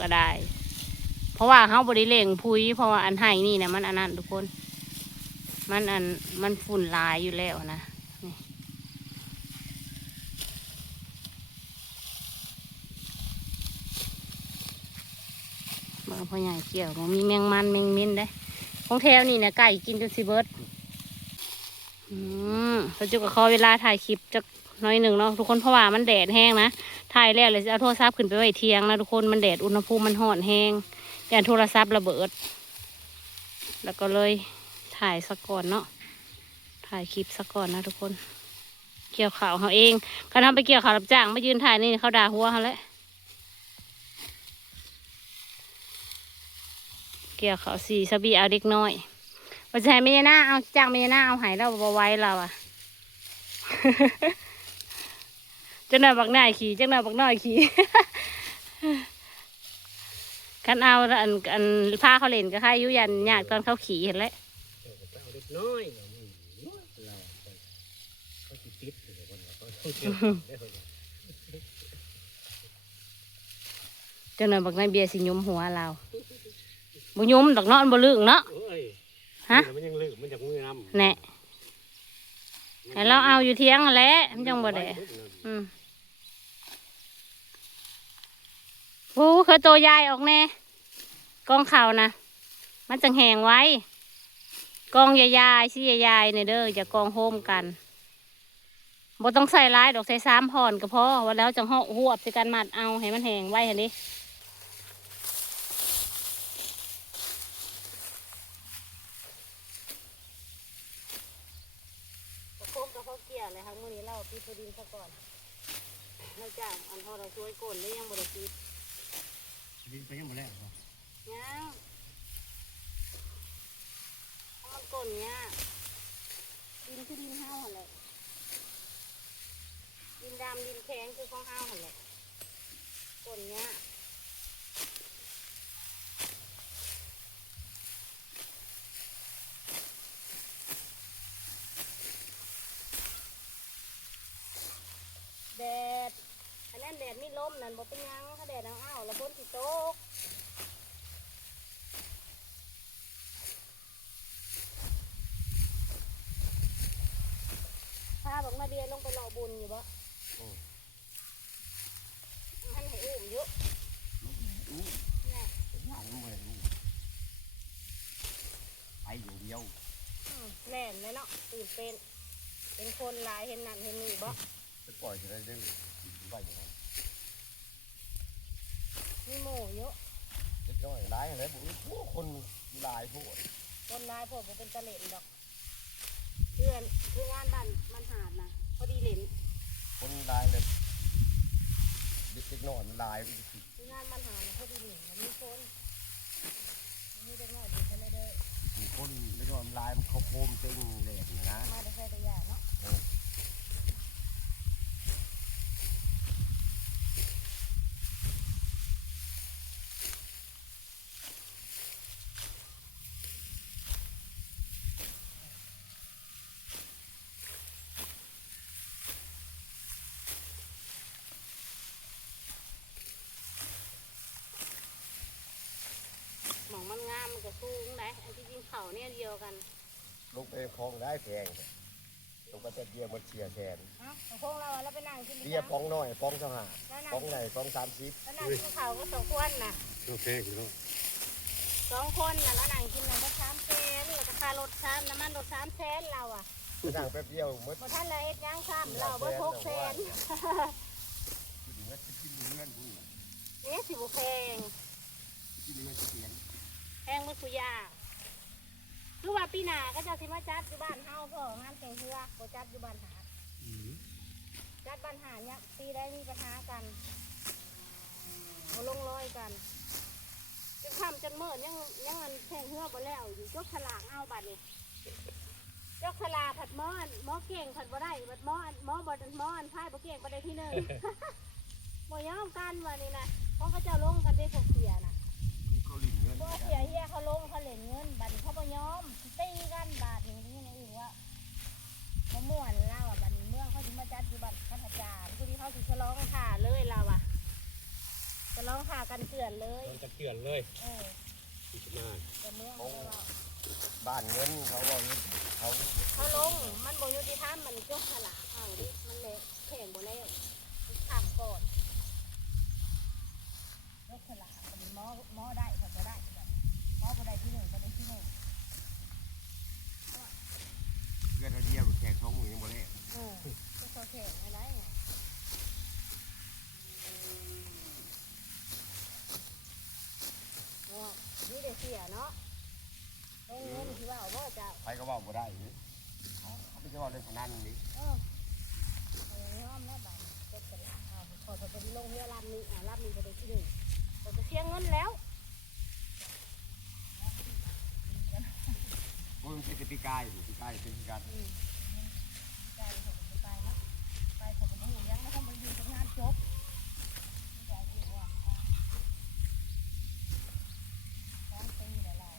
ก็ได้ เพราะว่าเขาบริเลงพุยเพราะว่าอันไห้นี่นะมันอันนั้นทุกคน มันอันมันฝุ่นลายอยู่แล้วนะนี่เบิ่งพ่อใหญ่เกี่ยวมีแมงมันแมงมินได้ของแถวนี่นะไก่กินจนสิเบิดอืมเราจะก็ขอเวลาถ่ายคลิปจะ น้อยหนึ่งเนาะทุกคนเพราะว่ามันแดดแห้งนะถ่ายแล้วเลยจะเอาโทรศัพท์ขึ้นไปไว้เทียงนะทุกคนมันแดดอุณหภูมิมันห่อนแห้งอย่างโทรศัพท์ระเบิด แล้วก็เลยถ่ายสักก่อนเนาะถ่ายคลิปสักก่อนนะทุกคน เกี่ยวข่าวเขาเองเขาทำไปเกี่ยวข่าวรับจ้างมายืนถ่ายนี่เขาด่าหัวเขาแล้วเกี่ยวข่าวสี่สบีเอาเด็กน้อยว่าจะให้เมียหน้าเอาจ้างเมียหน้าเอาหายเราบาไว้เราอะ จังหน่อยบักหน้ายขี่จังหน่อยบักน้อยขี่กันเอาอันอันผ้าเขาเล่นก็ค่ายุยันยากตอนเขาขี่เห็นแล้วเอาเล็กน้อยเราเขาติดติดอยู่คนเราเขาเกี่ยวได้คนจังหน่อยบักนายเบียร์สิยุมหัวเราบ่ยุมดอกเนาะมันบ่ลึกเนาะเอ้ยฮะมันยังลืมมันจากมือน้ำแน่ให้เราเอาอยู่เที่ยงนั่นแหละมันจังบ่ได้ อืมโอ้เคยโตยายออกแน่กองข่านะมันจังแหงไว้ กองยายๆสิยายๆเนี่ยเด้ออย่ากองโฮมกันบ่ต้องใส่ร้ายดอกใส่สามพอนก็พอว่าแล้วจังห่อหวบสิกันมัดเอาให้มันแหงไว้เห็นดิโคมกระโคมเกี่ยวเลยครับมื่อนี้เราปีตัวดินซะก่อน เราจ้างอันพอเราช่วยโกนได้ยังบริสุทธิ์ดินไปยังหมดแล้วยังเอามันโกนเนี่ยดินคือดินห้าวหั่นแหละดินดำดินแข็งคือของห้าวหั่นแหละโกนเนี่ยแดดอันนั้น แดดไม่ล้มนั่นบ่เป็นหยังถ้าแดดเอาอ้าวแล้วฝนสิตกพาบอกมาเบียลงไปรอบุญอยู่บ่มันให้อุ้มเยอะเนี่ยย่างลงไปลูกไปอยู่เดียวอืมแน่นเลยเนาะตื่นเป็นเป็นคนหลายเห็นนั่นเห็นนี่บ่จะปล่อยจะได้เรื่องไปยังไง มีหมู่เยอะ เล็ก น้อยร้ายอะไรผมโอ้คนลายพวกคนหลายพวกบ่เป็นตะเล่นดอก เพื่อนคืองานบ้านมันหาดนะพอดีเล่นคนลายเลยเล็กน้อยลายคืองานมันหาดน่ะพอดีเล่นมันมีคนมีเด็กน้อยดีกันเลยเด้อคนเล็กน้อยลายมันเขาโคมเต็งแหลกนะมาแต่ใส่แต่ยาเนาะ หมองมันงามมันก็สูงนะอันที่จ ริงเขาเนี่ยเดียวกัน ลงไปคลองได้แพงลงไปแต่เบียร์หมดเชียร์แทนฮะพวกเราเราไปนั่งกินเบียร์ปองน้อยปองสหาแล้วนั่ปงองไหนปองสามสิบแล้วนั่งกินเขาวก็สองคนน่ะโอเคคุณสองคนน่ะแล้วนั่งกินน่ะก็สามแสนแล้วก็ค่ารถสามน้ำมันรถสามแสนเราอะนั่งแป๊บเดียวเมื่อพอท่านละเอ็ดย่างซ้ำเราเบิดหกแสนกินเมื่อกินเงื่อนคุณนี่สิบุแพงกินเงื่อนเสียนแพงเมื่อคุยา คือว่าปีหน้าก็จะสิมาจัดอยู่บ้านเฮาก็งานแต่งเฮือบ่จัดอยู่บ้านหาดจัดบ้านหาดเนี่ยปีได้มีปัญหากันบ่ลงรอยกันจะทำจนเมื่อยังยังเงินแข่งเฮือบ่แล้วอยู่ยกฉลากเอาบัดนี้ยกฉลากผัดหมอนหมอเก่งผัดบ่ได้ผัดหมอนหมอบ่หมอนพายบ่เก่งบ่ได้ที่หนึ่ง บ่ยอมกันว่านี่นะเพราะเขาเจ้าลงกันได้พวกเสียนะ เขาหลิงเงินพวกเสียเฮียเขา เขาสิฉลองข่าเลยเราอะฉลองข่ากันกันเกลื่อนเลย มันจะเกลื่อนเลยเอออีกนานจะเมืองเลยว่าบ้านเงินเขาบอกนี่เขาเขาลงมันบ่ยุติธรรมมันยกสลากเอาดิมันเลยแข่งบ่แล้วมันทำก่อนยกสลากมันหมอหมอได้ก็บ่ได้แบบหมอบ่ได้ที่หนึ่งก็ได้ที่หนึ่ง เงินเราเดียวแขกสองหมื่นยังบ่ได้ เออก็เขาแข่งไม่ได้ไงโอ้นี่เดี๋ยวเสียเนาะลงเงินที่ว่า ว่าจะใครก็บอกบ่ได้นี่เขาไม่ใช่ว่าเล่นพนันนี่เออเอาอย่างนี้อ้อมแล้วบัดเก็บกันละเอาขอจะเป็นลงเรือลำนี้อ่าลำนี้จะได้ที่หนึ่งเราจะเสียเงินแล้วโอ้ยมันเป็นปีกายปีกายเป็นปีกายอืมใจเขาก็บ่ไปเนาะไปเขาก็บ่หูยังไม่ต้องไปอยู่กับงานจบนี่ใจเสียว่าอ่าสองปีแล้วเรา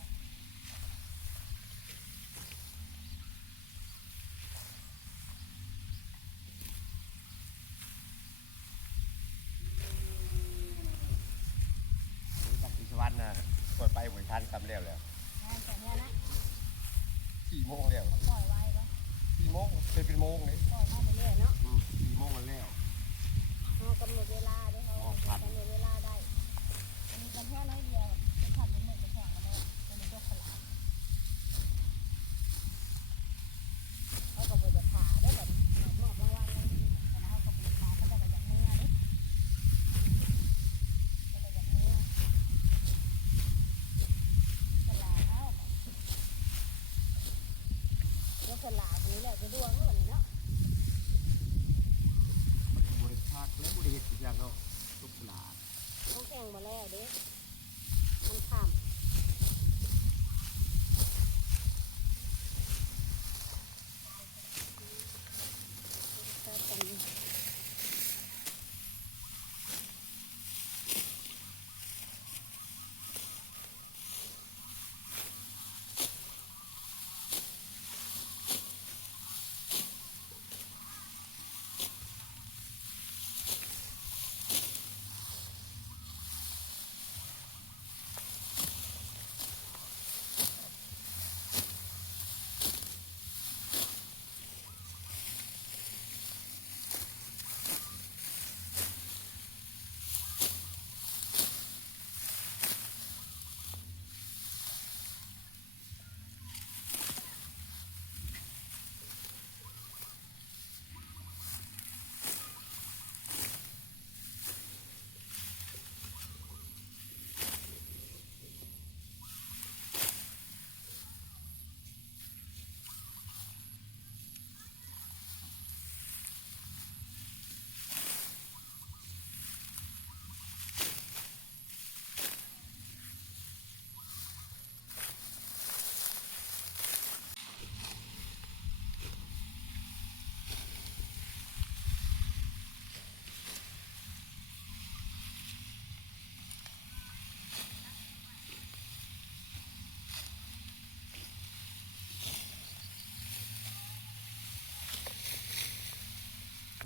จากอิสวรรค์น่ะก ดไปบนชันกำเร็วแล้วงานแต่เนี้ยนะสี่โมงแล้วเขาปล่อยไว้ปะสี่โมงเป็นเป็นโมงเลยปล่อยมาเรื่อยๆเนาะอืมสี่โมงกันแล้วเรากำหนดเวลาด้วยเขากำหนดเวลาได้อันนี้กันแค่น้อยเดียวจะผ่านเป็นหมื่นจะแข่งกันแล้วจะมียกขลาดเขาก็บอกจะผ่าได้แบบรอบรางวัลอะไรนี่แต่นะเขาก็บอกผ่าเขาจะไปจากเมื่อนี่จะไปจากเมื่อขลาดเอ้ายกข ลาดคนนี้แหละดวงเมื่อวันนี้เนาะบริษัทและบริเหตุทุกอย่างก็ทุกหลาต้องแข่งมาแล้วเด้มันขำ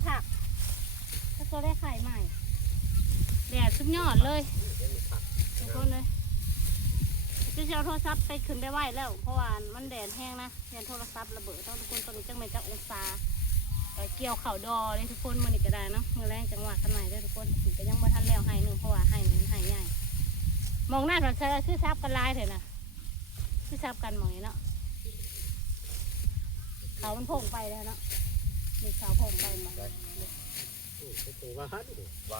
ผัก ถ้าตัวได้ไข่ใหม่ แดดสุดยอดเลยทุกคนเลยจะเอาโทรศัพท์ไปขึ้นไปไหวแล้ว เพราะว่ามันแดดแห้งนะยันโทรศัพท์ระเบิดต้องทุกคนตอนนี้จังเป็นจักองศาเกี่ยวเข่าดอเลยทุกคนมันอีกก็ได้นะมือแรงจังหวะกันใหม่ด้วยทุกคนถึงก็ยังไม่ทันแล้วให้หนึ่งเพราะว่าให้หนึ่งให้ใหญ่มองหน้าเราจะชื่อซับกันลายเถอะนะชื่อซับกันมองอย่างนี้เนาะเขามันโผงไปแล้วเนาะมีเขาโผงไปมา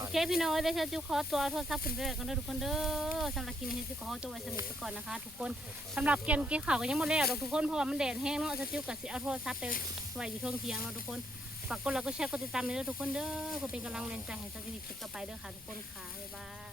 โอเคพี่น้อยได้เชิญจิวขอตัวโทรศัพท์คุณเด้อกันเด้อทุกคนเด้อสำหรับกินนี้จิวขอตัวไว้สนิทไปก่อนนะคะ ทุกคนสำหรับเกนเกี่ยวข่าวก็ยังหมดแล้วดอทุกคนเพราะว่ามันแดดแห้งเนาะจิ้วกับสิเอาโทรศัพท์ไปไว้อยู่ช่วงเที่ยงเนาะทุกคนฝากกดไลค์กดแชร์กดติดตามด้วยทุกคนเด้อเพื่อเป็นกำลังแรงใจให้เจ้ากินคลิปต่อไปเด้อค่ะทุกคนค่ะบ๊ายบาย